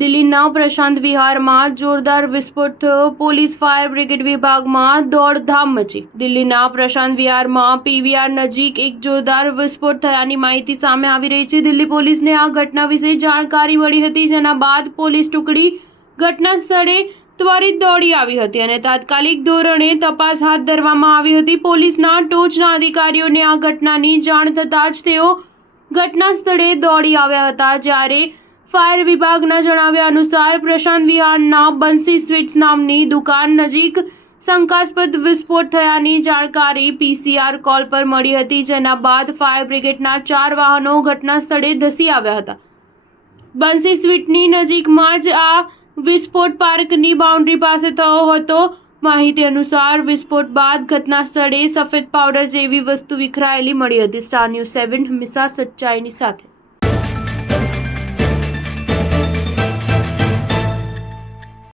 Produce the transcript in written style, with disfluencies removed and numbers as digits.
દિલ્હીના પ્રશાંત વિહારમાં જોરદાર વિસ્ફોટ થયો. પોલીસ ફાયર બ્રિગેડ વિભાગમાં દોડધામ મચી. દિલ્હીના પ્રશાંત વિહારમાં પીવીઆર નજીક એક જોરદાર વિસ્ફોટ થયાની માહિતી સામે આવી રહી છે. દિલ્હી પોલીસને આ ઘટના વિશે જાણકારી મળી હતી, જેના બાદ પોલીસ ટુકડી ઘટના સ્થળે ત્વરિત દોડી આવી હતી અને તાત્કાલિક ધોરણે તપાસ હાથ ધરવામાં આવી હતી. પોલીસના ટોચના અધિકારીઓને આ ઘટનાની જાણ થતાં જ તેઓ ઘટના સ્થળે દોડી આવ્યા હતા. જ્યારે ફાયર વિભાગના જણાવ્યા અનુસાર પ્રશાંત વિહારના બંસી સ્વીટ્સ નામની દુકાન નજીક શંકાસ્પદ વિસ્ફોટ થયાની જાણકારી પીસીઆર કોલ પર મળી હતી, જેના બાદ ફાયર બ્રિગેડના 4 વાહનો ઘટના સ્થળે ધસી આવ્યા હતા. બંસી સ્વીટની નજીકમાં જ આ વિસ્ફોટ પાર્કની બાઉન્ડ્રી પાસે થયો હતો. માહિતી અનુસાર વિસ્ફોટ બાદ ઘટના સ્થળે સફેદ પાવડર જેવી વસ્તુ વિખરાયેલી મળી હતી. સ્ટાર ન્યૂઝ 7 હંમેશા સચ્ચાઈની સાથે.